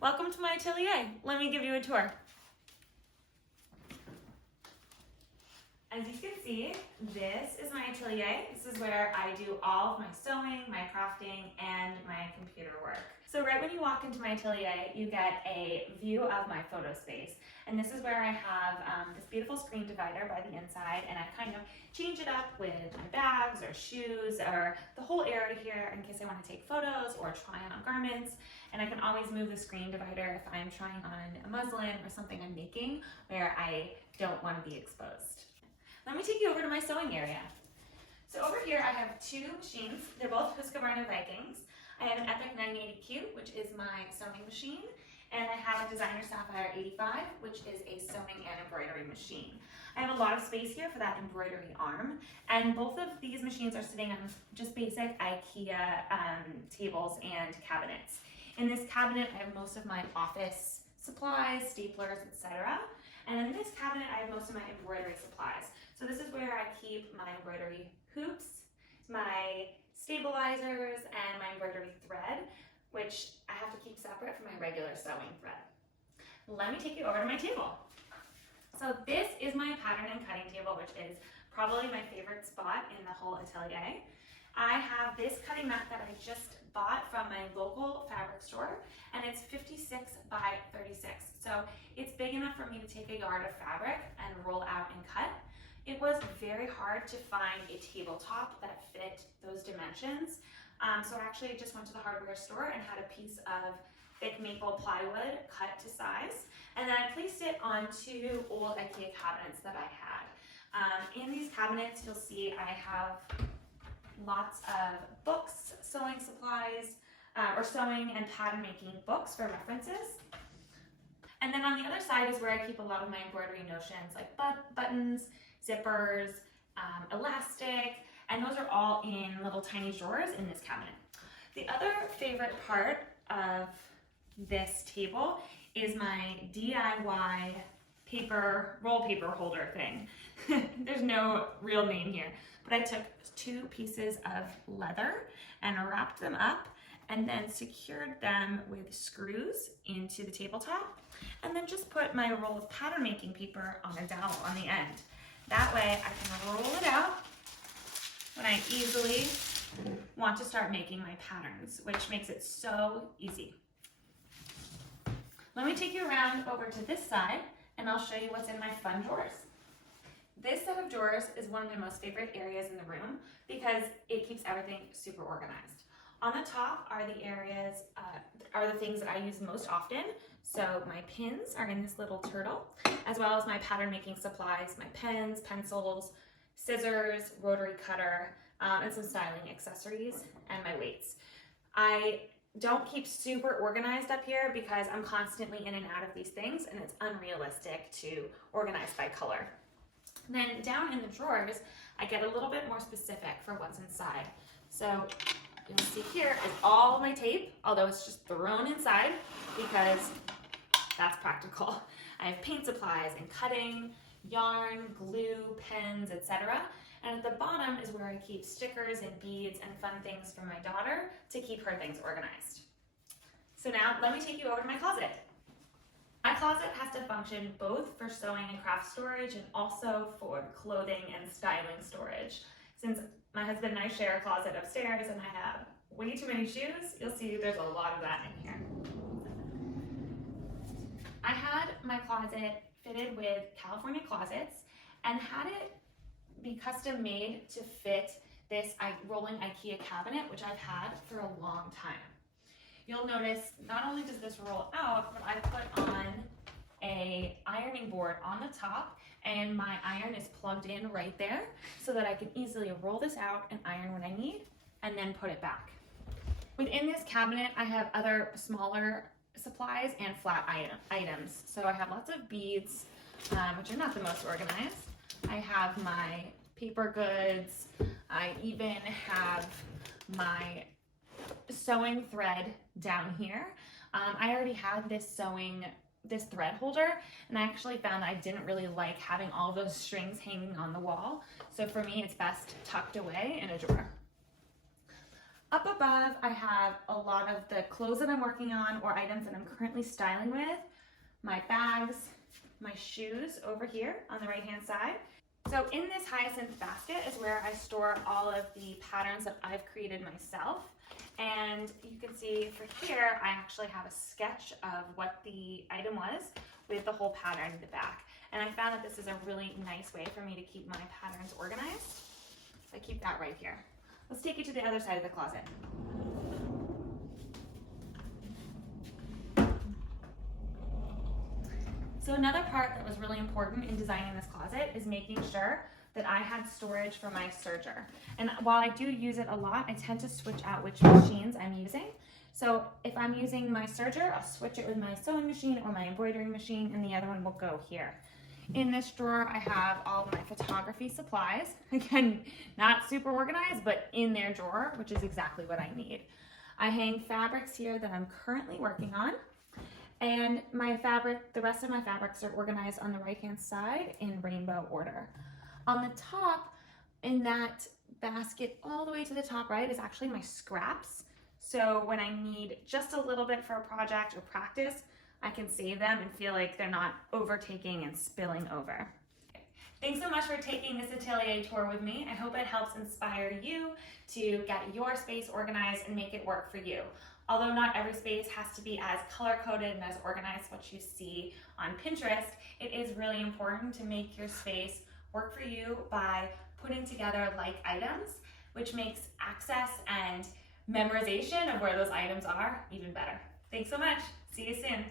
Welcome to my atelier. Let me give you a tour. As you can see, this is my atelier. This is where I do all of my sewing, my crafting, and my computer work. So right when you walk into my atelier, you get a view of my photo space. And this is where I have this beautiful screen divider by the inside, and I kind of change it up with my bags or shoes or the whole area here in case I want to take photos or try on garments. And I can always move the screen divider if I'm trying on a muslin or something I'm making where I don't want to be exposed. Let me take you over to my sewing area. So over here I have two machines. They're both Husqvarna Vikings. I have an Epic 980Q, which is my sewing machine, and I have a Designer Sapphire 85, which is a sewing and embroidery machine. I have a lot of space here for that embroidery arm, and both of these machines are sitting on just basic IKEA tables and cabinets. In this cabinet, I have most of my office supplies, staplers, etc. And in this cabinet, I have most of my embroidery supplies. So this is where I keep my embroidery hoops, my stabilizers, and my embroidery thread, which I have to keep separate from my regular sewing thread. Let me take you over to my table. So this is my pattern and cutting table, which is probably my favorite spot in the whole atelier. I have this cutting mat that I just bought from my local fabric store, and it's 56 by 36. So it's big enough for me to take a yard of fabric and roll out and cut. It was very hard to find a tabletop that fit those dimensions. So I actually just went to the hardware store and had a piece of thick maple plywood cut to size. And then I placed it on two old IKEA cabinets that I had. In these cabinets, you'll see I have lots of books, sewing supplies, or sewing and pattern making books for references. And then on the other side is where I keep a lot of my embroidery notions like buttons, zippers, elastic, and those are all in little tiny drawers in this cabinet. The other favorite part of this table is my DIY roll paper holder thing. There's no real name here, but I took two pieces of leather and wrapped them up and then secured them with screws into the tabletop, and then just put my roll of pattern making paper on a dowel on the end. That way I can roll it out when I easily want to start making my patterns, which makes it so easy. Let me take you around over to this side and I'll show you what's in my fun drawers. This set of drawers is one of my most favorite areas in the room because it keeps everything super organized. On the top are the areas, are the things that I use most often. So my pins are in this little turtle, as well as my pattern making supplies, my pens, pencils, scissors, rotary cutter, and some styling accessories, and my weights. I don't keep super organized up here because I'm constantly in and out of these things, and it's unrealistic to organize by color. Then down in the drawers, I get a little bit more specific for what's inside. So you'll see here is all of my tape, although it's just thrown inside because that's practical. I have paint supplies and cutting, yarn, glue, pens, etc. And at the bottom is where I keep stickers and beads and fun things for my daughter to keep her things organized. So now let me take you over to my closet. My closet has to function both for sewing and craft storage and also for clothing and styling storage. Since my husband and I share a closet upstairs and I have way too many shoes, you'll see there's a lot of that in here. I had my closet fitted with California closets and had it be custom made to fit this rolling IKEA cabinet, which I've had for a long time. You'll notice not only does this roll out, but I put on a ironing board on the top, and my iron is plugged in right there so that I can easily roll this out and iron when I need and then put it back. Within this cabinet, I have other smaller supplies and flat items. So I have lots of beads, which are not the most organized. I have my paper goods. I even have my sewing thread down here. I already had this thread holder, and I actually found that I didn't really like having all those strings hanging on the wall. So for me, it's best tucked away in a drawer. Up above, I have a lot of the clothes that I'm working on or items that I'm currently styling with, my bags, my shoes over here on the right-hand side. So in this hyacinth basket is where I store all of the patterns that I've created myself. And you can see for here, I actually have a sketch of what the item was with the whole pattern in the back. And I found that this is a really nice way for me to keep my patterns organized. So I keep that right here. Let's take you to the other side of the closet. So another part that was really important in designing this closet is making sure that I had storage for my serger. And while I do use it a lot, I tend to switch out which machines I'm using. So if I'm using my serger, I'll switch it with my sewing machine or my embroidery machine, and the other one will go here. In this drawer, I have all of my photography supplies. Again, not super organized, but in their drawer, which is exactly what I need. I hang fabrics here that I'm currently working on. And the rest of my fabrics are organized on the right-hand side in rainbow order. On the top, in that basket all the way to the top right, is actually my scraps. So when I need just a little bit for a project or practice, I can save them and feel like they're not overtaking and spilling over. Thanks so much for taking this atelier tour with me. I hope it helps inspire you to get your space organized and make it work for you. Although not every space has to be as color-coded and as organized as what you see on Pinterest, it is really important to make your space work for you by putting together like items, which makes access and memorization of where those items are even better. Thanks so much. See you soon.